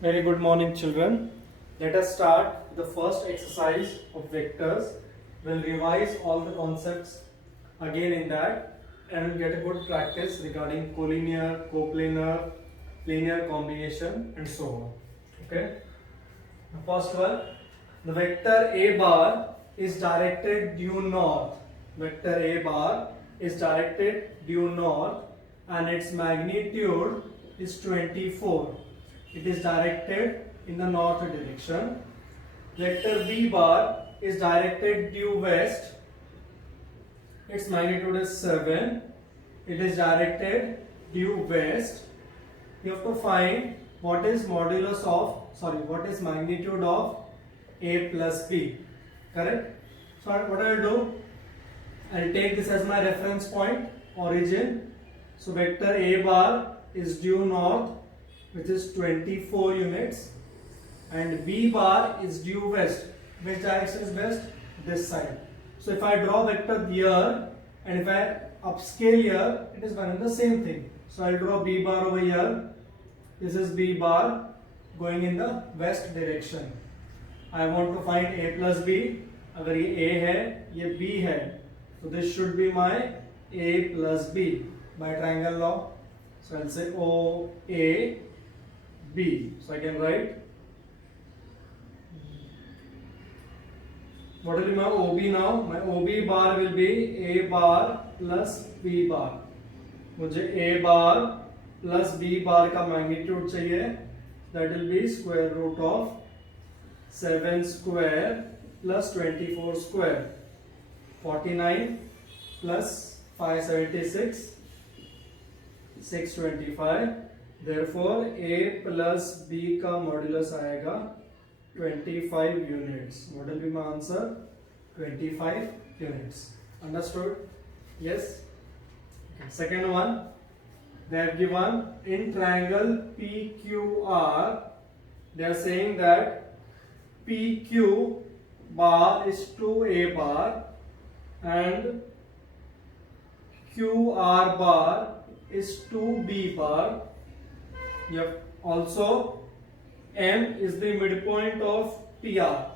Very good morning, children. Let us start the first exercise of vectors. We'll revise all the concepts again in that and we'll get a good practice regarding collinear, coplanar, linear combination and so on. Okay. The first one, the vector A bar is directed due north. Vector A bar is directed due north and its magnitude is 24. It is directed in the north direction. Vector B bar is directed due west. Its magnitude is 7. It is directed due west. You have to find what is magnitude of A plus B. Correct? So what I will do, I will take this as my reference point, origin. So vector A bar is due north, which is 24 units, and B bar is due west. Which direction is west? This side. So if I draw vector here and if I upscale here, it is one and the same thing. So I will draw B bar over here. This is B bar going in the west direction. I want to find A plus B. अगर ये A है, ये B है, so this should be my A plus B by triangle law. So I'll say O A B. So I can write what will be my OB now? My OB bar will be A bar plus B bar. मुझे A bar plus B bar का magnitude चाहिए. That will be square root of 7 square plus 24 square. 49 plus 576, 625. Therefore A plus B का modulus आएगा 25 units. What will be my answer? 25 units. Understood? Yes. Okay. Second one, they have given in triangle PQR. They are saying that PQ bar is 2A bar and QR bar is 2B bar. Yep. Also, M is the midpoint of PR.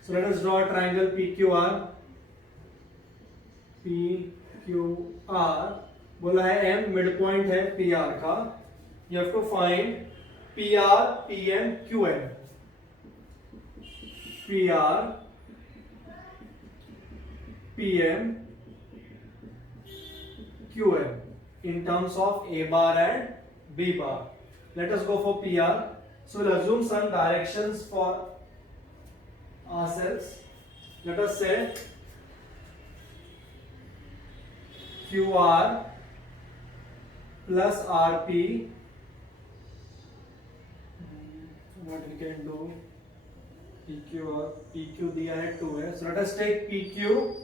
So let us draw a triangle PQR. PQR बोला है M midpoint है PR का. You have to find PR, PM, QM. PR, PM, QM in terms of A bar and B bar. Let us go for PR. So we'll assume some directions for ourselves. Let us say QR plus RP. What we can do? PQ दिया है 2 है. So let us take PQ,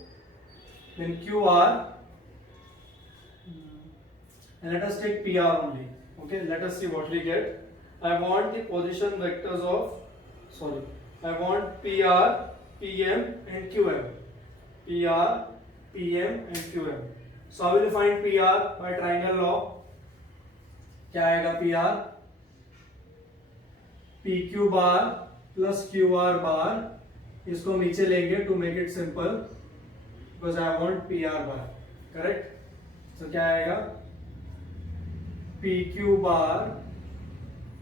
then QR, and let us take PR only. Okay, let us see what we get. I want the position vectors of, I want PR, PM and QM. PR, PM and QM. So how will you find PR? By triangle law. क्या आएगा PR? PQ bar plus QR bar. इसको नीचे लेंगे to make it simple because I want PR bar. Correct? So क्या आएगा? PQ bar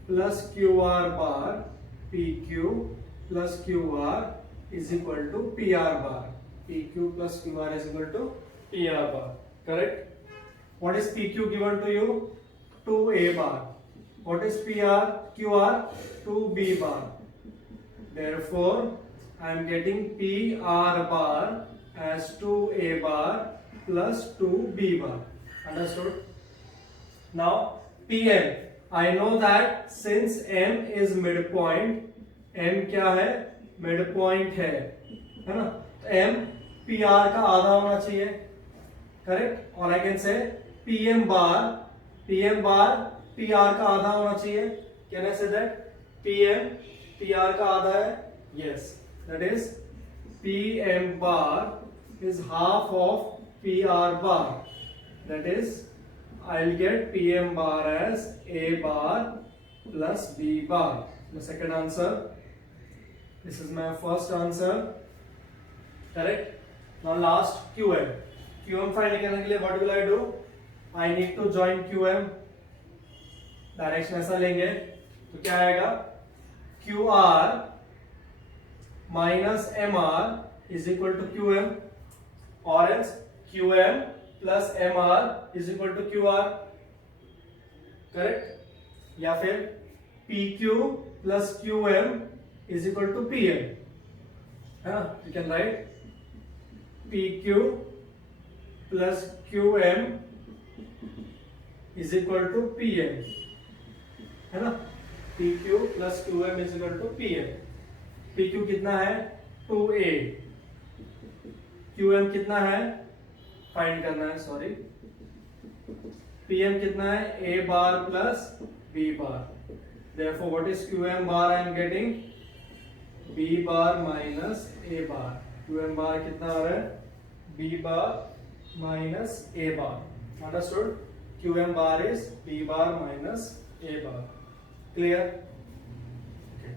plus QR bar, PQ plus QR is equal to PR bar. PQ plus QR is equal to PR bar. Correct? What is PQ given to you? 2A bar. What is PR? QR? 2B bar. Therefore, I am getting PR bar as 2A bar plus 2B bar. Understood? Now, PM. I know that since M is midpoint, M क्या है? Midpoint है ना? M PR का आधा होना चाहिए. Correct? Or I can say PM bar PR का आधा होना चाहिए. Can I say that? PM PR का आधा है? Yes. That is PM bar is half of PR bar. That is I'll get PM bar as A bar plus B bar. the second answer. This is my first answer. Correct. Now last QM. QM find करने के लिए what will I do? I need to join QM. Direction ऐसा लेंगे तो क्या आएगा? QR minus MR is equal to QM, or else QM plus MR is equal to QR. Correct? या फिर PQ plus QM is equal to PM. है ना? You can write PQ plus QM is equal to PM. है ना? PQ plus QM is equal to PM. PQ कितना है? 2A. QM कितना है? फाइंड करना है, सॉरी. PM कितना है? A bar plus B bar. Therefore, what is QM bar I am getting? B bar minus A bar. QM bar कितना आ रहा है? B bar minus A bar. Understood? QM bar is B bar minus A bar. Clear? Okay.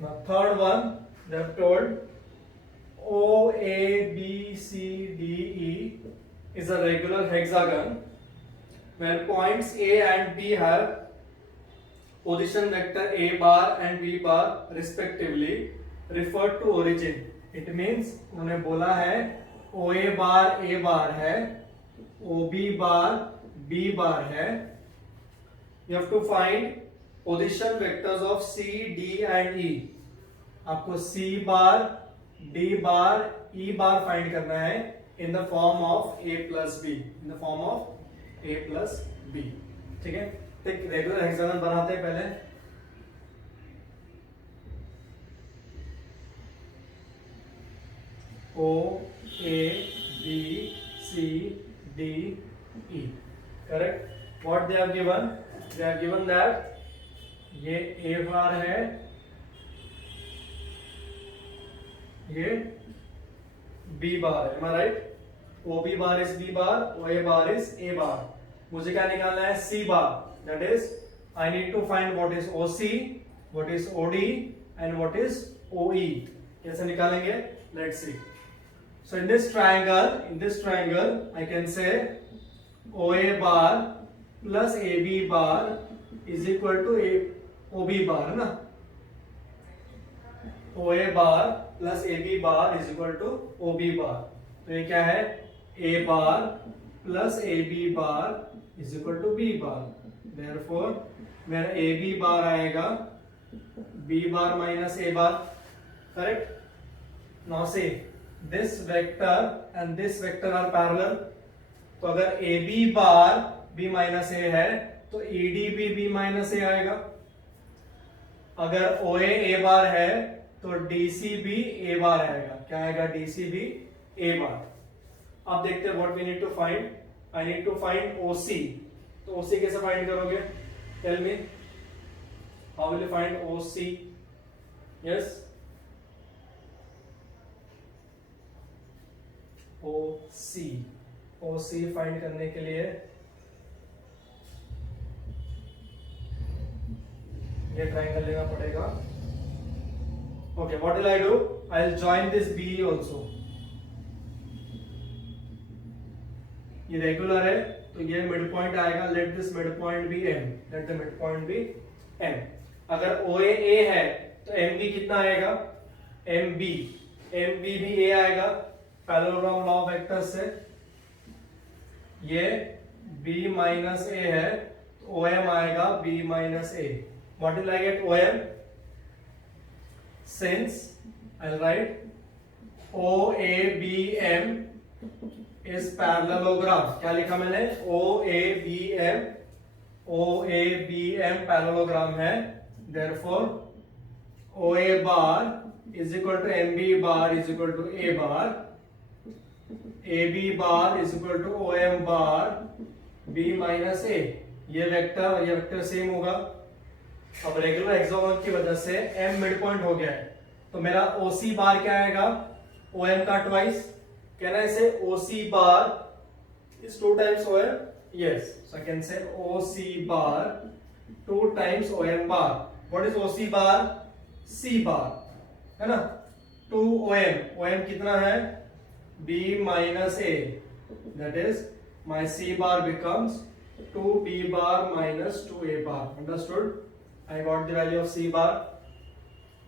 Now third one, they have told OABCDE is a regular hexagon where points A and B have position vector A bar and B bar respectively referred to origin. It means उन्होंने बोला है OA bar A bar है, OB bar B bar है. You have to find position vectors of C, D and E. आपको C bar, D bar, E bar find करना है in the form of A plus B. In the form of A plus B. ठीक है? तो एक regular hexagon बनाते हैं पहले. O, A, B, C, D, E. Correct? What they have given? They have given that ये A बार है, ये B बार है. Am I right? OB bar is B bar, OA bar is A बार. मुझे क्या निकालना है? C bar. That is, I need to find what is OC, what is OD, and what is OE. कैसे निकालेंगे? Let's see. So in this triangle, I can say OA bar plus AB bar is equal to OB bar, है ना? OA bar plus AB bar is equal to OB bar. तो ये क्या है? A bar plus AB bar is equal to B bar. Therefore, मेरा AB bar आएगा B bar minus A bar. Correct? Now see, this vector and this vector are parallel. तो अगर AB bar B minus A है तो ED भी B minus A आएगा. अगर OA A bar है तो DC भी A bar आएगा. क्या आएगा? DC भी A bar. अब देखते हैं what we need to find. I need to find OC. तो OC कैसे फाइंड करोगे? Tell me. How will you find OC? Yes. OC find करने के लिए ये ट्रायंगल लेना पड़ेगा. Okay, what will I do? I'll join this B also. ये रेगुलर है तो ये मिड पॉइंट आएगा. Let this mid point be M. Let the mid point be M. अगर OA A है तो MB कितना आएगा? MB भी A आएगा. पैरेललोग्राम लॉ वेक्टर से ये B minus A है तो OM आएगा B minus A. What will I get? OM. Since I'll write OABM is parallelogram. क्या लिखा मैंने? OABM parallelogram है. Therefore OA bar is equal to MB bar is equal to A bar. AB bar is equal to OM bar B minus A. ये vector same होगा. अब regular hexagon की वजह से M मिड पॉइंट हो गया है तो मेरा OC बार क्या आएगा? OM का ट्वाइस. कैन आई से OC bar is 2 times OM? Yes. So I can say OC bar 2 times OM bar. What is OC bar? C बार, है ना, टू OM, OM कितना है? B minus A, that is my C bar becomes 2B bar minus 2A bar. Understood? I got the value of C bar.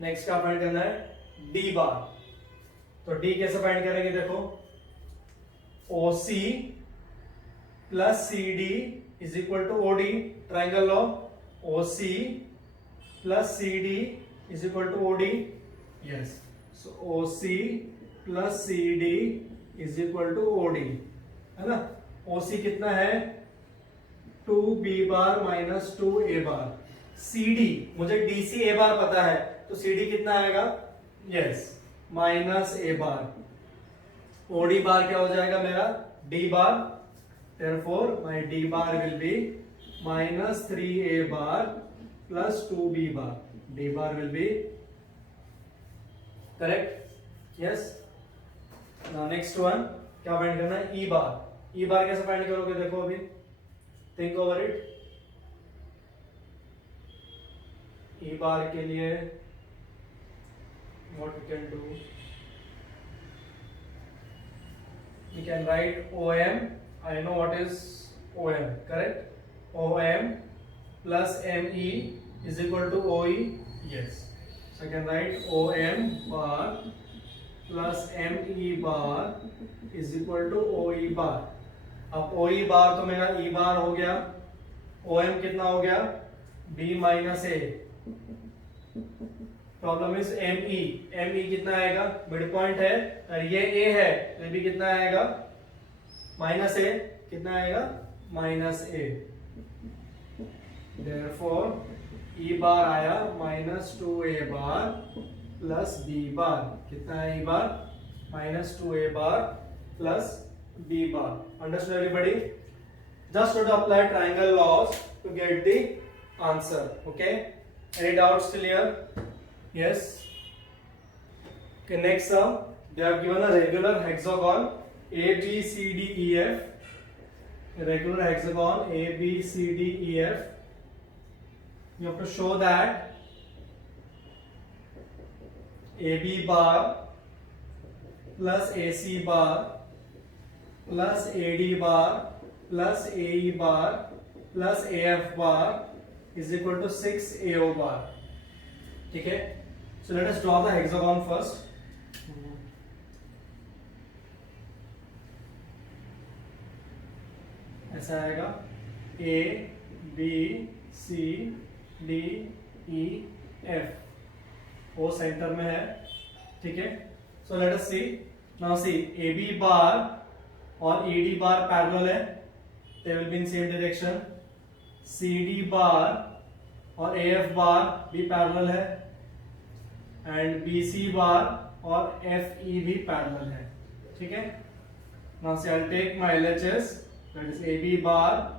Next क्या find करना है? D bar. तो D कैसे find करेंगे? देखो, OC plus CD is equal to OD. Triangle law. OC plus CD is equal to OD. Yes. So OC plus CD is equal to OD, है ना? OC कितना है? 2B बार minus 2A बार. CD मुझे DC A बार पता है, तो CD कितना आएगा? Yes, minus A bar. OD बार क्या हो जाएगा मेरा? D bar. Therefore my D bar will be minus 3A bar plus 2B bar. D bar will be correct. Yes. Now next one क्या फाइंड करना है? E bar. E bar कैसे find करोगे? देखो अभी think over it. E bar के लिए what we can do, we can write OM. I know what is OM, correct? OM plus ME is equal to OE. Yes. So I can write OM bar plus ME bar is equal to OE bar. अब OE bar तो मेरा E bar हो गया. OM कितना हो गया? B minus A. Problem is ME. ME कितना आएगा? मिड पॉइंट है और ये A है, तो ये भी कितना आएगा? Minus A. कितना आएगा? Minus A. Therefore E बार आया माइनस 2A बार प्लस B बार. कितना है E bar? Minus 2A bar plus B bar. Understood everybody? Just to apply triangle laws to get the answer. Okay? Any doubts till here? Yes. Okay, next sum. They have given a regular hexagon A B C D E F. A regular hexagon A B C D E F. You have to show that AB bar plus AC bar plus AD bar plus AE bar plus AF bar is equal to 6 AO bar. ठीक है? So let us draw the hexagon first. ऐसा आएगा A B C D E F. वो centre में है. ठीक है? So let us see. Now see, AB bar और AD bar parallel है. They will be in same direction. CD bar और AF bar भी parallel है. And BC bar और FE भी parallel है. ठीक है? Now see, I'll take my LHS. That is AB bar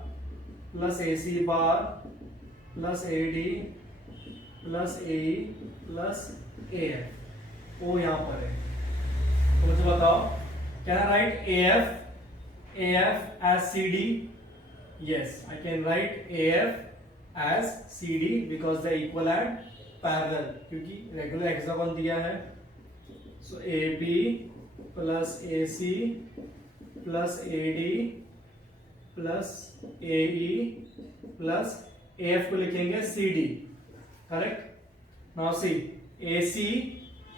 plus AC bar plus AD plus AE plus AF. वो यहाँ पर है. तो मुझे बताओ, can I write AF as CD? Yes, I can write AF as CD because they equal and parallel. क्योंकि regular hexagon दिया है. So AB plus AC plus AD plus AE plus AF को लिखेंगे CD. Correct? Now see, AC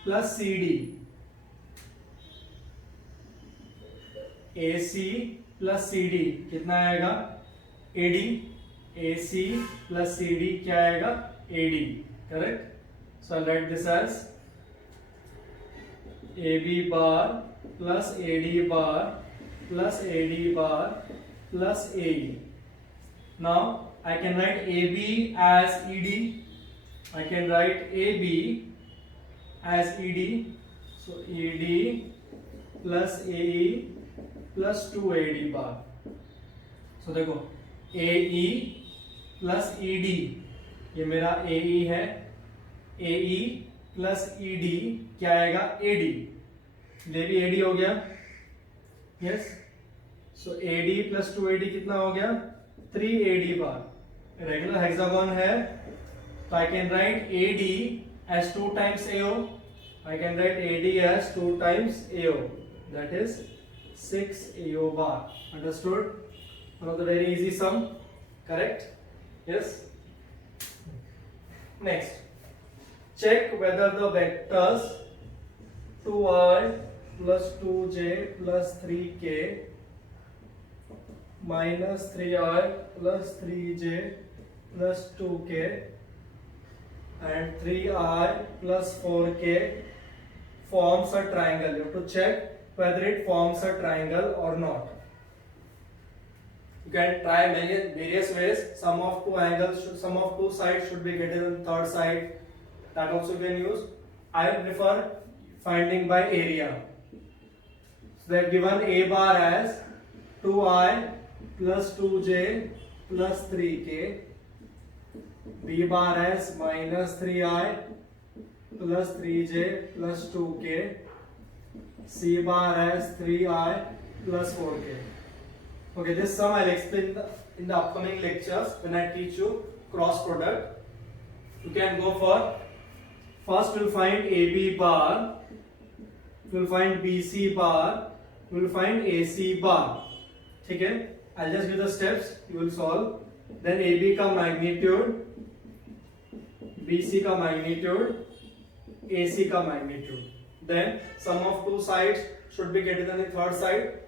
plus CD. AC plus CD कितना आएगा? AD. AC plus CD क्या आएगा? AD. Correct? So I'll write this as AB bar plus AD bar plus AD bar plus AE. Now I can write AB as ED. I can write AB as ED. So ED plus AE plus 2AD bar. So देखो, AE plus ED, ये मेरा AE है. AE plus ED क्या आएगा? AD. ये भी AD हो गया. Yes. So AD plus 2AD कितना हो गया? 3AD बार. रेगुलर हेक्सागोन है So I can write AD as 2 times AO. I can write AD as 2 times AO. That is 6 AO bar. Understood? One of the very easy sum. Correct? Yes. Next, check whether the vectors 2i plus 2j plus 3k minus 3i plus 3j plus 2k and 3i plus 4k forms a triangle. You have to check whether it forms a triangle or not. You can try various ways. Sum of two sides should be greater than third side. That also you can use. I prefer finding by area. So they have given A bar as 2i plus 2j plus 3k, B bar as minus 3i plus 3j plus 2k, C bar as 3i plus 4k. Okay, this sum I'll explain in the upcoming lectures when I teach you cross product. You can go for, first we'll find AB bar, we'll find BC bar, we'll find AC bar. Okay, I'll just give the steps, you will solve. Then AB का magnitude, BC का magnitude, AC का magnitude. Then sum of two sides should be greater than the third side.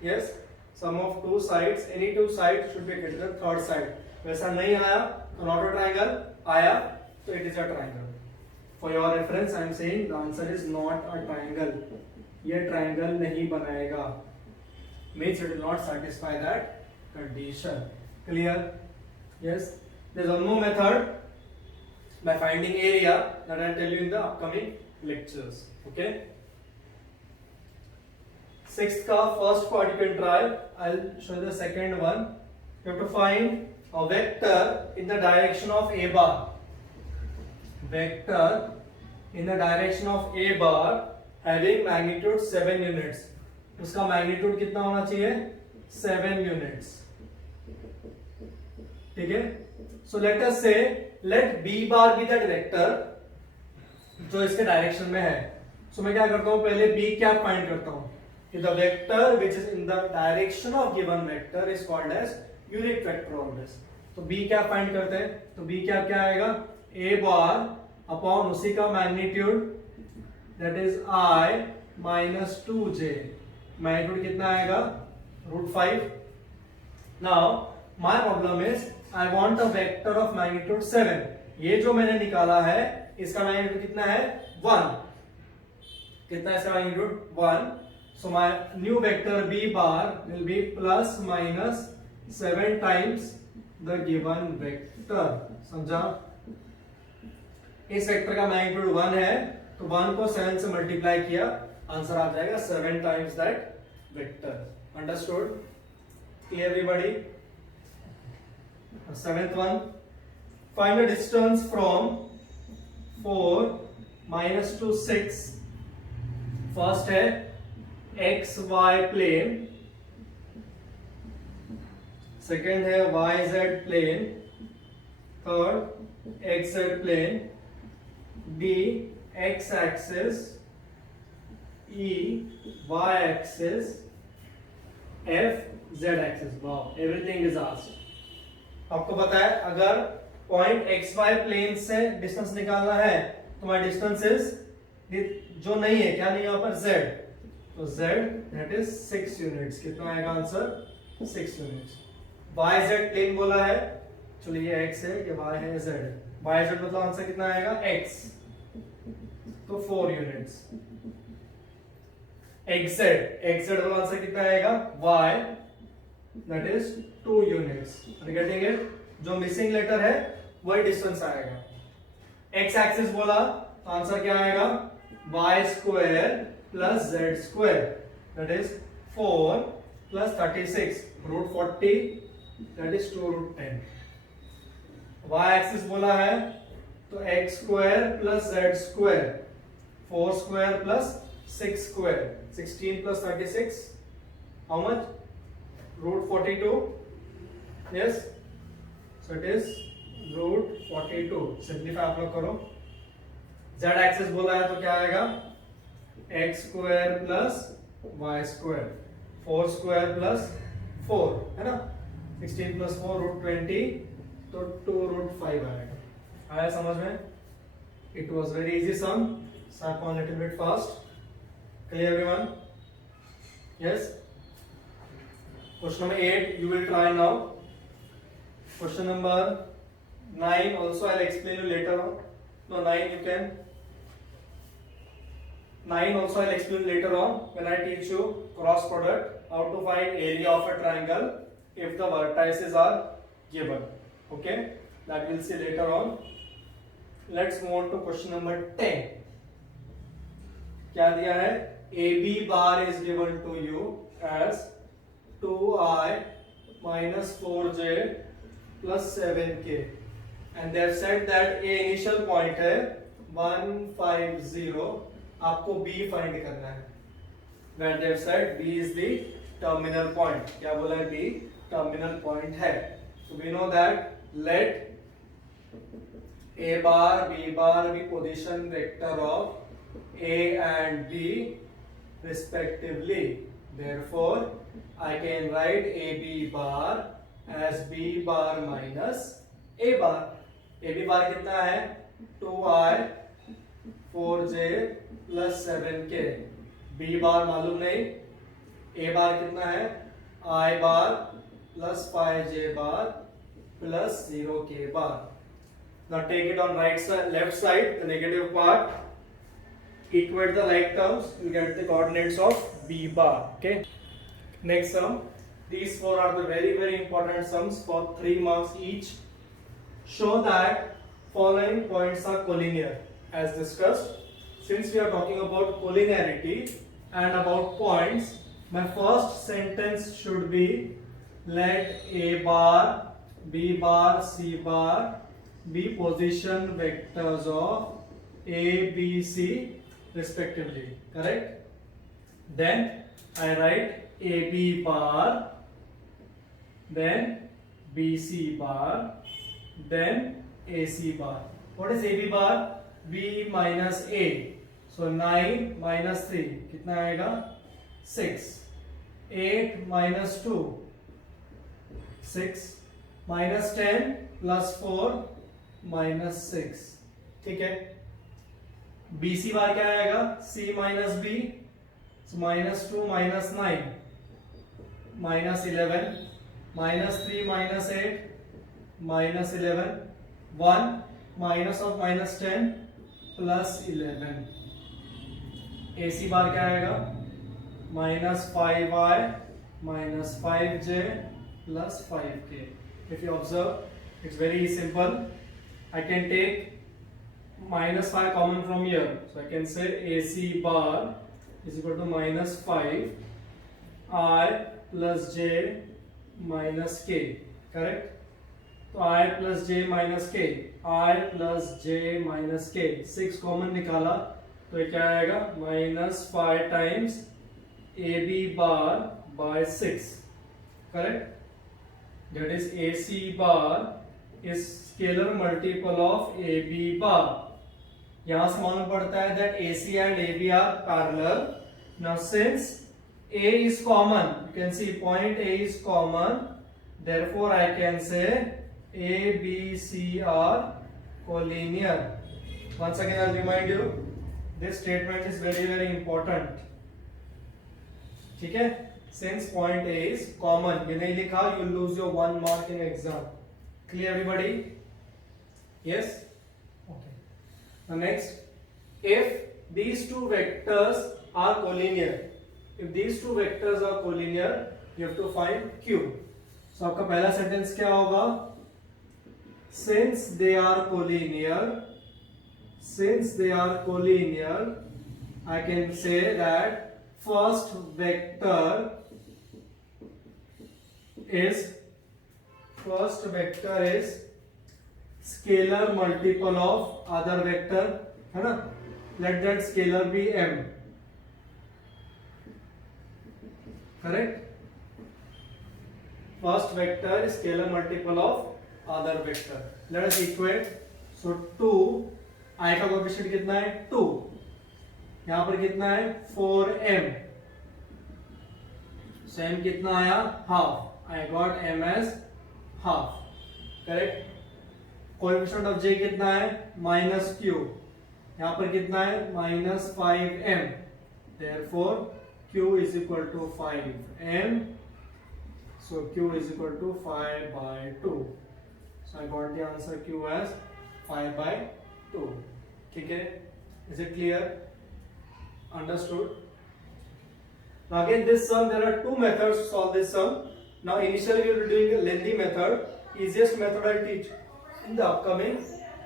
Yes, sum of two sides, any two sides should be greater than third side. वैसा नहीं आया तो not a triangle, आया तो it is a triangle. For your reference, I am saying the answer is not a triangle. ये triangle नहीं बनाएगा. Means it will not satisfy that condition. Clear? Yes. There is one more method by finding area that I will tell you in the upcoming lectures. Okay. Sixth का first part you can try. I'll show you the second one. You have to find a vector in the direction of A bar. Vector in the direction of A bar having magnitude 7 units. उसका magnitude कितना होना चाहिए? 7 units. ठीक है? So let us say let B bar be that vector जो इसके direction में है. So मैं क्या करता हूँ, पहले B क्या फाइंड करता हूँ. The vector which is in the direction of given vector is called as unit vector always. तो B क्या फाइंड करते हैं? तो B क्या क्या आएगा? A bar अपॉन उसी का magnitude that is I minus 2j. Magnitude कितना आएगा? √5. Now my problem is I want a vector of magnitude 7. ये जो मैंने निकाला है इसका मैग्नीट्यूड कितना है? 1. कितना है इसका magnitude? 1. So my new vector B bar will be plus minus 7 times the given vector. समझा? इस वेक्टर का मैग्नीट्यूड 1 है तो 1 को 7 से मल्टीप्लाई किया, आंसर आ जाएगा 7 times that vector. Understood? Clear everybody? Seventh one, find the distance from 4 minus to 6. First है XY plane, second है YZ plane, third XZ plane, D X axis, E Y axis, F Z axis. Wow, everything is asked. आपको पता है अगर point XY plane से distance निकालना है तो हमारा डिस्टेंस इज जो नहीं है, क्या नहीं है यहाँ पर, Z. तो Z दैट इज 6 यूनिट्स. कितना आएगा आंसर? 6 यूनिट्स. YZ प्लेन बोला है, चलिए ये X है, ये Y है, Z. YZ मतलब आंसर कितना आएगा? X. तो 4 यूनिट्स. XZ वाला आंसर कितना आएगा? Y that is 2 units. Getting it? जो मिसिंग लेटर है वही डिस्टेंस आएगा. X एक्सिस बोला तो आंसर क्या आएगा? y square plus z square that is 4 plus 36 √40 that is 2√10. y axis बोला है तो x square plus z square 4 square plus 6 square 16 plus 36 how much? √42. Yes, so it is √42। Simplify आप लोग करो। z एक्सिस बोला है तो क्या आएगा, x square plus y square, 4 square plus 4 है ना, 16 प्लस 4 √20, तो 2√5 आएगा। आया समझ में? It was very easy sum, start on little bit fast. Clear everyone? Yes. Question number 8 you will try now. Question number 9 also I'll explain you later on. No, 9 you can. 9 also I'll explain later on when I teach you cross product, how to find area of a triangle if the vertices are given. Okay, that we'll see later on. Let's move on to question number 10. क्या दिया है, AB bar is given to you as 2I minus 4J plus 7K and they have said that A initial point है 150, आपको B find करना है। Where they have said B is the terminal point, क्या बोला है, B terminal point है। So we know that let A bar B bar be position vector of A and B respectively. Therefore, I can write AB bar as B bar minus A bar. AB bar कितना है, 2I 4J plus 7K. B bar मालूम नहीं, A bar कितना है, I bar plus 5J bar plus 0K bar. Now take it on right side, left side, the negative part. Equate the like terms, you get the coordinates of B bar. Okay. Next sum. These four are the very important sums for 3 marks each. Show that following points are collinear as discussed. Since we are talking about collinearity and about points, my first sentence should be let A bar, B bar, C bar be position vectors of A, B, C respectively. Correct? Then I write AB bar, then BC bar, then AC bar. What is AB bar? B minus A. So 9 minus 3 कितना आएगा, 6. 8 minus 2 6 minus 10 plus 4 minus 6. ठीक है। BC बार क्या आएगा, C minus B, so minus 2 minus 9 minus 11 minus 3 minus 8 minus 11 1 minus of minus 10 plus 11. AC बार क्या आएगा, minus 5I minus 5J plus 5K. If you observe, it's very simple. I can take minus 5 common from here, so I can say AC bar is equal to minus 5 I plus J minus K. Correct? So I plus J minus K, I plus J minus K, 6 common निकाला तो ये क्या आएगा, minus 5 times AB bar by 6. Correct? That is AC bar is scalar multiple of AB bar. यहाँ से मालूम पड़ता है that AC and AB are parallel. Now since A is common, you can see point A is common, therefore I can say A, B, C are collinear. Once again I'll remind you, this statement is very important. ठीक है? Since point A is common, ये नहीं लिखा, you lose your 1 mark in exam. Clear everybody? Yes? Okay. Now next, if these two vectors are collinear, if these two vectors are collinear, you have to find Q. So आपका पहला sentence क्या होगा? Since they are collinear, I can say that first vector is scalar multiple of other vector, है ना? Let that scalar be m. Correct? First vector is scalar multiple of other vector. Let us equate. So 2 i का coefficient कितना है 2, यहां पर कितना है 4m, so m कितना आया half. I got m as half. Correct. Coefficient of j कितना है -q, यहां पर कितना है -5m, therefore q is equal to 5m, so q is equal to 5/2. So I got the answer q as 5/2. ठीक है. Is it clear? Understood? Now again this sum, there are two methods to solve this sum. Now initially we will be doing a lengthy method. Easiest method I'll teach in the upcoming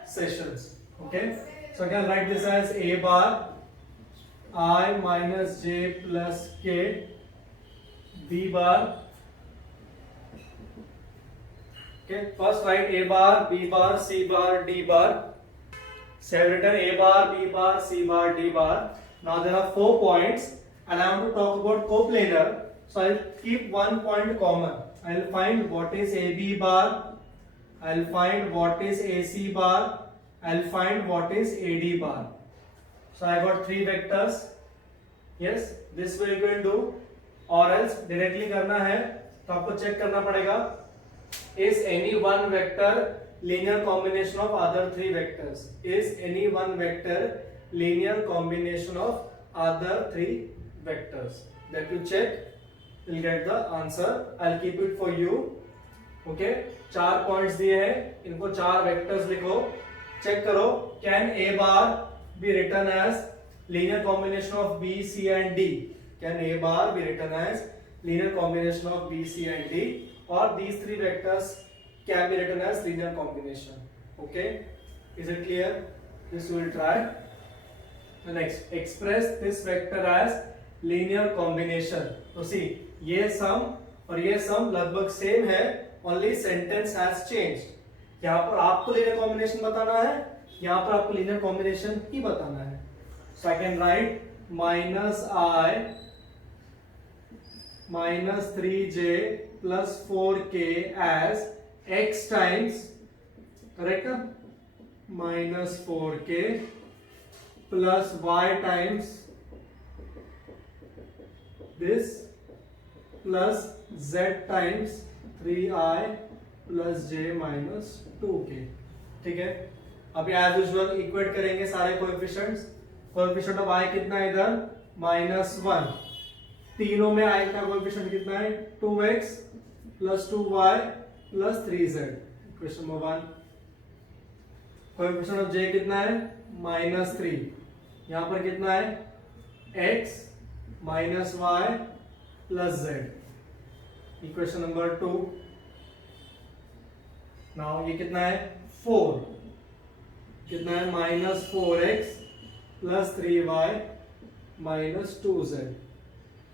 sessions. Okay. So I can write this as a bar I minus j plus k, b bar. Okay. First write a bar, b bar, c bar, d bar. So I have written a bar, b bar, c bar, d bar. Now there are 4 points and I want to talk about coplanar. So I'll keep one point common. I'll find what is AB bar, I'll find what is AC bar, I'll find what is AD bar. So I got 3 vectors. Yes, this way you can do, or else directly करना है तो आपको check करना पड़ेगा is any one vector linear combination of other 3 vectors. Is any one vector linear combination of other 3 vectors. That you check, you'll get the answer. I'll keep it for you. Okay. 4 points दिए हैं, इनको 4 vectors लिखो, check करो. Can a bar be written as linear combination of B, C and D? Can a bar be written as linear combination of B, C and D? Or these 3 vectors can be written as linear combination? Okay. Is it clear? This we will try. The next, express this vector as linear combination. तो see, ये sum और ये sum लगभग same है, only sentence has changed. यहाँ पर आपको linear combination बताना है, यहाँ पर आपको linear combination ही बताना है. So I can write minus I minus 3j plus 4k as x times, correct? Minus 4k plus y times this plus z times 3i plus j minus 2k. ठीक है. अभी एज यूजुअल इक्वेट करेंगे सारे coefficients. Coefficient of i कितना है इधर -1, तीनों में i का कोएफिशिएंट कितना है 2x plus 2y plus 3z. Equation number 1. Coefficient of j कितना है -3, यहां पर कितना है x minus y plus z. Equation number 2. Now ये कितना है 4, कितना है -4x plus 3y minus 2z.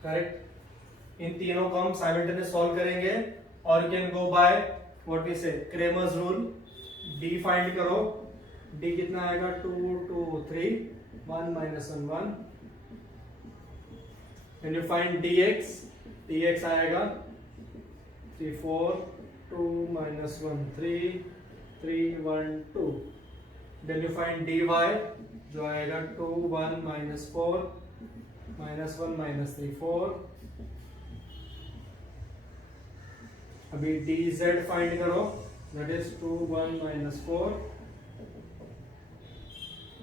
Correct. इन तीनों को हम साइमल्टेनियस सॉल्व करेंगे और you can go by what we say Cramer's rule. d find करो. d कितना आएगा 2 2 3 1 minus 1 1. When you find dx आएगा 3 4 2 minus 1 3 3 1 2. Then you find dy जो आएगा 2 1 minus 4 minus 1 minus 3 4. अभी dz फाइंड करो, that is 2 1 minus 4,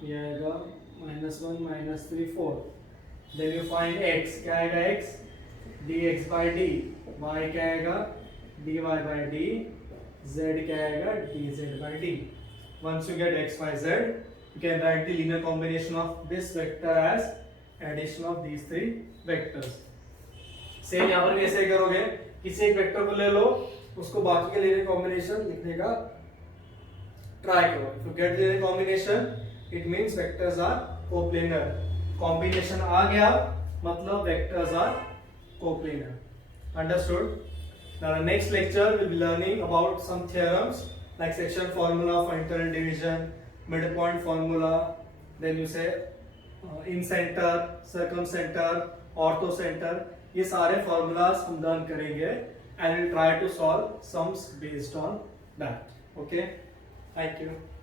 ये आएगा -1 minus 3 4. Then you find x, क्या आएगा x dx by d, y क्या आएगा dy by d, z क्या आएगा dz by d. Once you get x, y, z, you can write the linear combination of this vector as addition of these 3 vectors. Same यहाँ पर भी ऐसे करोगे, किसी एक वेक्टर को ले लो, उसको बाकी के linear combination लिखने का ट्राई करो. If you get the linear combination, it means vectors are coplanar. Combination आ गया मतलब vectors are coplanar. Understood? Now the next lecture we'll be learning about some theorems like section formula for internal division, midpoint formula, then you say incenter, circumcenter, orthocenter. ये सारे formulas हम learn करेंगे and we'll try to solve sums based on that. Okay? Thank you.